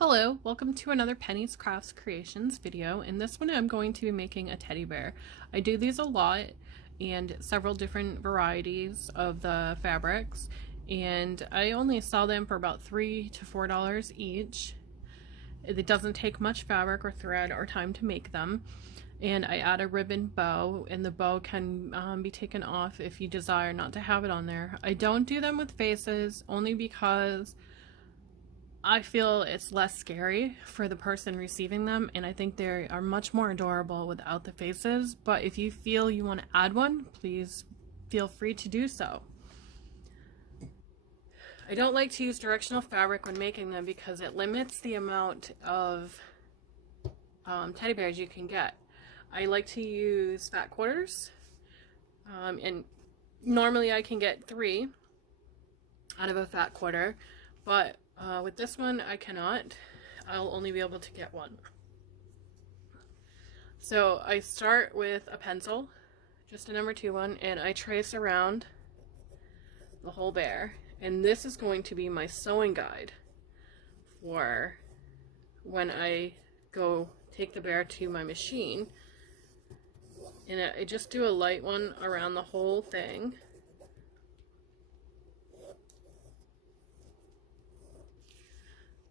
Hello, welcome to another Penny's Crafts Creations video. In this one I'm going to be making a teddy bear. I do these a lot and several different varieties of the fabrics, and I only sell them for about $3 to $4 each. It doesn't take much fabric or thread or time to make them, and I add a ribbon bow, and the bow can be taken off if you desire not to have it on there. I don't do them with faces only because I feel it's less scary for the person receiving them, and I think they are much more adorable without the faces. But if you feel you want to add one, please feel free to do so. I don't like to use directional fabric when making them because it limits the amount of teddy bears you can get. I like to use fat quarters, and normally I can get 3 out of a fat quarter, but with this one I cannot. I'll only be able to get 1. So I start with a pencil, just a number 2 one, and I trace around the whole bear. And this is going to be my sewing guide for when I go take the bear to my machine. And I just do a light one around the whole thing.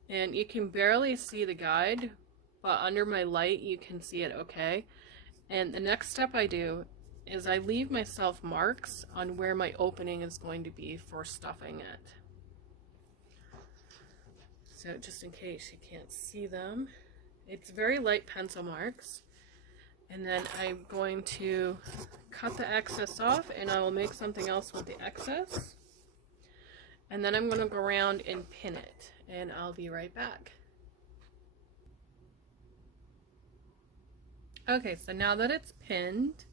And you can barely see the guide, but under my light you can see it okay. And the next step I do is I leave myself marks on where my opening is going to be for stuffing it. So just in case you can't see them, it's very light pencil marks. And then I'm going to cut the excess off, and I will make something else with the excess. And then I'm going to go around and pin it, and I'll be right back. Okay, so now that it's pinned,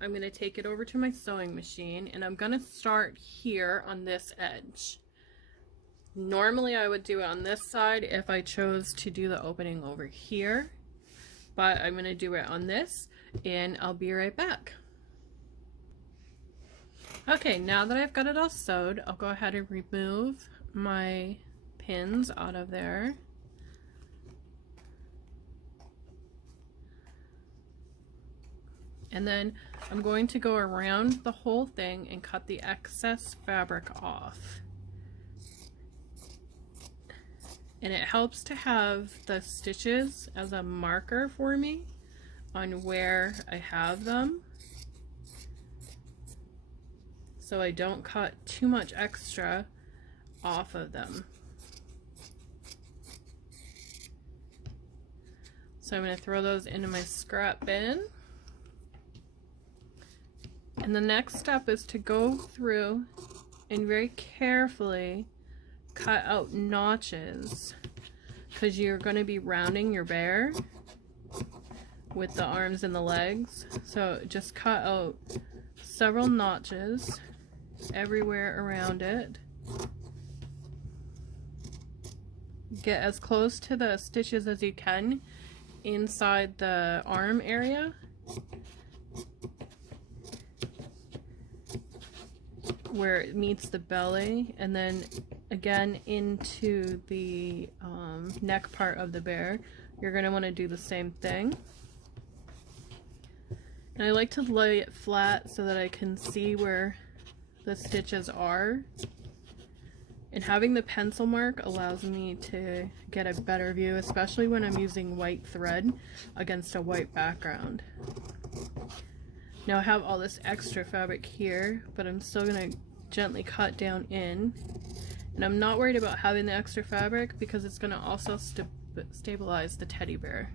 I'm going to take it over to my sewing machine, and I'm going to start here on this edge. Normally I would do it on this side if I chose to do the opening over here, but I'm going to do it on this, and I'll be right back. Okay, now that I've got it all sewed, I'll go ahead and remove my pins out of there. And then I'm going to go around the whole thing and cut the excess fabric off. And it helps to have the stitches as a marker for me on where I have them, so I don't cut too much extra off of them. So I'm going to throw those into my scrap bin. And the next step is to go through and very carefully cut out notches, because you're going to be rounding your bear with the arms and the legs. So just cut out several notches everywhere around it. Get as close to the stitches as you can inside the arm area, where it meets the belly, and then again into the neck part of the bear. You're going to want to do the same thing. And I like to lay it flat so that I can see where the stitches are. And having the pencil mark allows me to get a better view, especially when I'm using white thread against a white background. Now I have all this extra fabric here, but I'm still going to gently cut down in. And I'm not worried about having the extra fabric because it's going to also stabilize the teddy bear.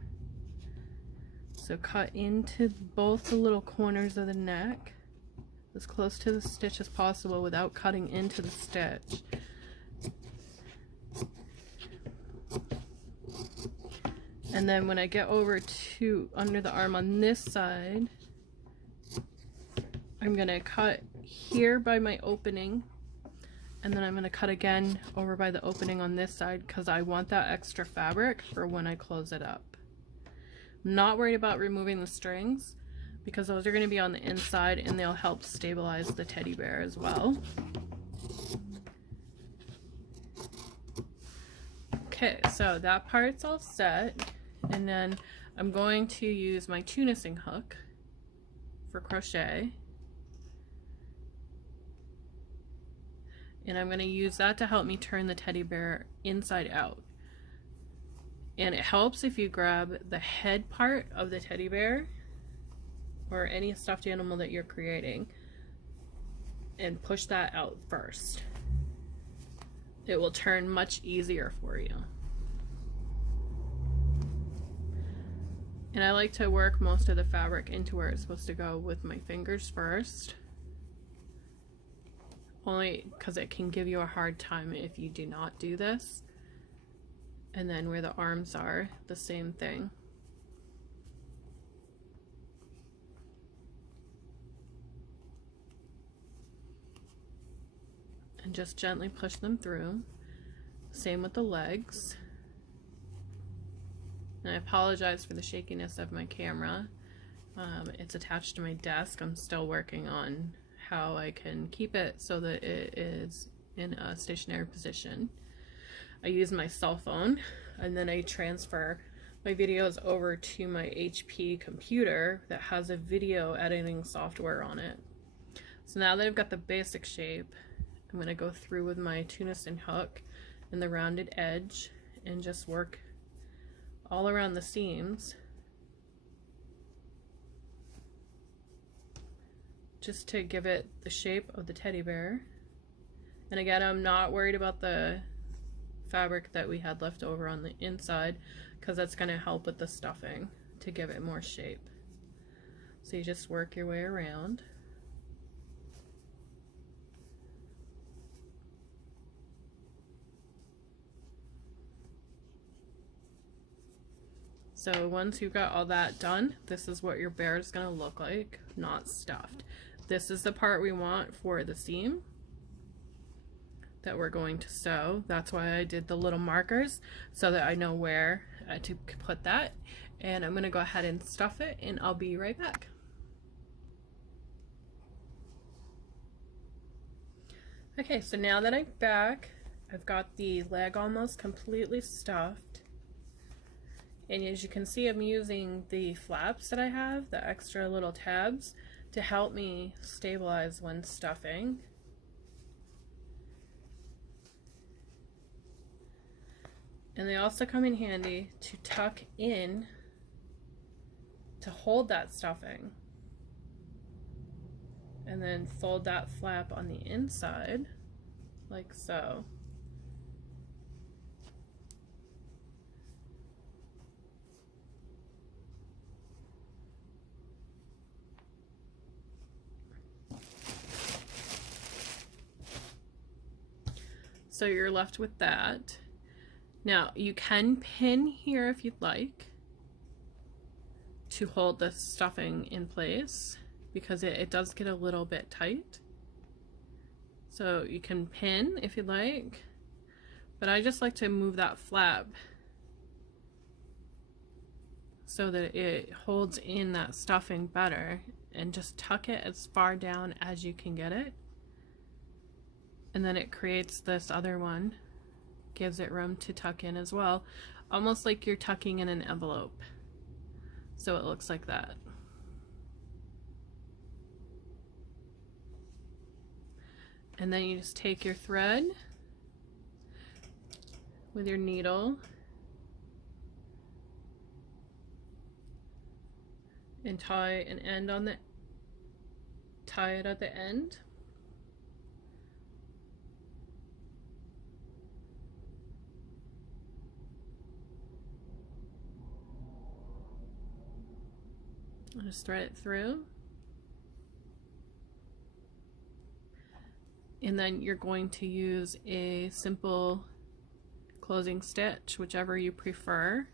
So cut into both the little corners of the neck as close to the stitch as possible without cutting into the stitch. And then when I get over to under the arm on this side, I'm going to cut here by my opening, and then I'm going to cut again over by the opening on this side because I want that extra fabric for when I close it up. I'm not worried about removing the strings because those are going to be on the inside and they'll help stabilize the teddy bear as well. Okay, so that part's all set, and then I'm going to use my tunicing hook for crochet, and I'm going to use that to help me turn the teddy bear inside out. And it helps if you grab the head part of the teddy bear or any stuffed animal that you're creating and push that out first. It will turn much easier for you. And I like to work most of the fabric into where it's supposed to go with my fingers first. Only because it can give you a hard time if you do not do this. And then where the arms are, the same thing. And just gently push them through. Same with the legs. And I apologize for the shakiness of my camera. It's attached to my desk. I'm still working on how I can keep it so that it is in a stationary position. I use my cell phone, and then I transfer my videos over to my HP computer that has a video editing software on it. So now that I've got the basic shape, I'm going to go through with my tunicing hook and the rounded edge and just work all around the seams just to give it the shape of the teddy bear. And again, I'm not worried about the fabric that we had left over on the inside because that's going to help with the stuffing to give it more shape. So you just work your way around. So once you've got all that done, this is what your bear is going to look like, not stuffed. This is the part we want for the seam that we're going to sew. That's why I did the little markers so that I know where to put that. And I'm going to go ahead and stuff it, and I'll be right back. Okay, so now that I'm back, I've got the leg almost completely stuffed. And as you can see, I'm using the flaps that I have, the extra little tabs, to help me stabilize when stuffing. And they also come in handy to tuck in to hold that stuffing. And then fold that flap on the inside, like so. So you're left with that. Now you can pin here if you'd like to hold the stuffing in place because it does get a little bit tight. So you can pin if you'd like, but I just like to move that flap so that it holds in that stuffing better, and just tuck it as far down as you can get it. And then it creates this other one, gives it room to tuck in as well, almost like you're tucking in an envelope. So it looks like that. And then you just take your thread with your needle and tie it at the end. Just thread it through. And then you're going to use a simple closing stitch, whichever you prefer.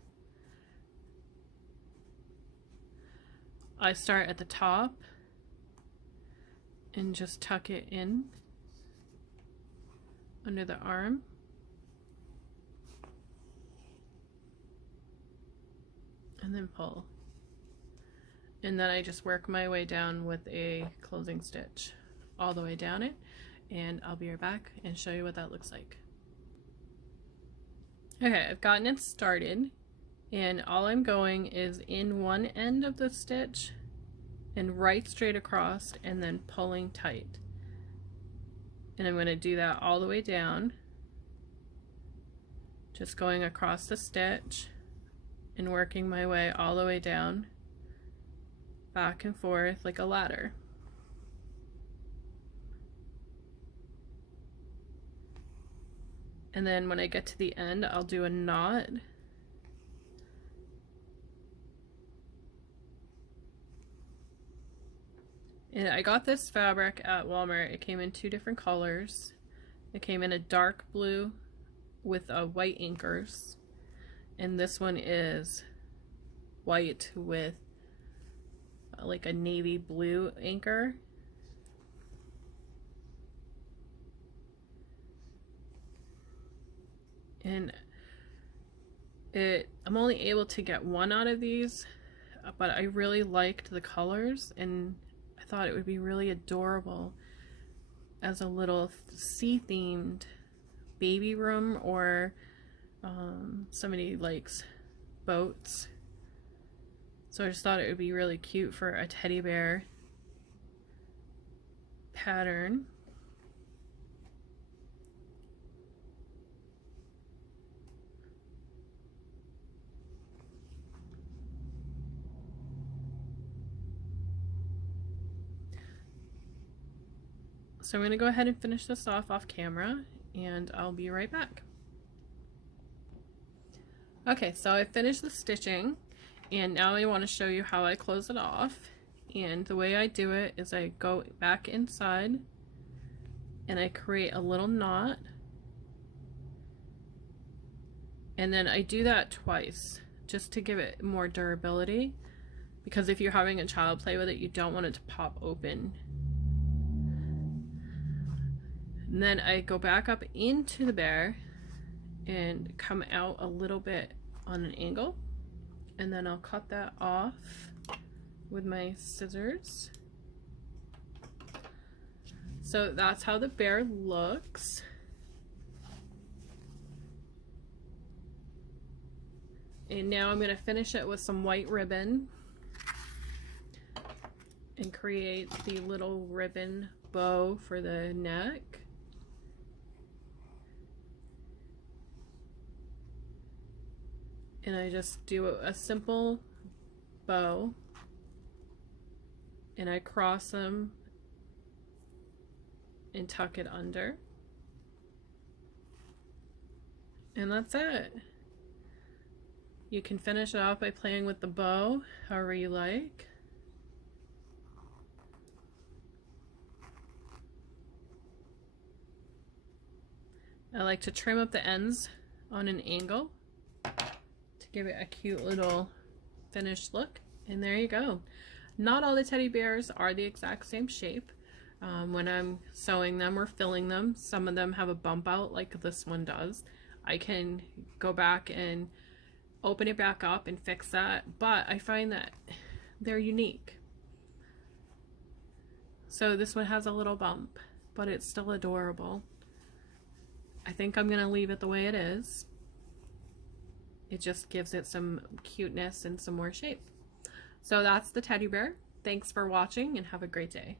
I start at the top and just tuck it in under the arm. And then pull. And then I just work my way down with a closing stitch all the way down it, and I'll be right back and show you what that looks like. Okay, I've gotten it started, and all I'm going is in one end of the stitch and right straight across and then pulling tight. And I'm going to do that all the way down, just going across the stitch and working my way all the way down, back and forth like a ladder. And then when I get to the end, I'll do a knot. And I got this fabric at Walmart. It came in 2 different colors. It came in a dark blue with white anchors. And this one is white with like a navy blue anchor. And I'm only able to get one out of these, but I really liked the colors and I thought it would be really adorable as a little sea themed baby room, or somebody likes boats. So I just thought it would be really cute for a teddy bear pattern. So I'm going to go ahead and finish this off camera, and I'll be right back. Okay, so I finished the stitching, and now I want to show you how I close it off. And the way I do it is I go back inside and I create a little knot, and then I do that twice just to give it more durability, because if you're having a child play with it, you don't want it to pop open. And then I go back up into the bear and come out a little bit on an angle, and then I'll cut that off with my scissors. So that's how the bear looks. And now I'm going to finish it with some white ribbon and create the little ribbon bow for the neck. And I just do a simple bow, and I cross them and tuck it under, and that's it. You can finish it off by playing with the bow however you like. I like to trim up the ends on an angle to give it a cute little finished look. And there you go. Not all the teddy bears are the exact same shape. When I'm sewing them or filling them, some of them have a bump out like this one does. I can go back and open it back up and fix that, but I find that they're unique. So this one has a little bump, but it's still adorable. I think I'm gonna leave it the way it is. It just gives it some cuteness and some more shape. So that's the teddy bear. Thanks for watching and have a great day.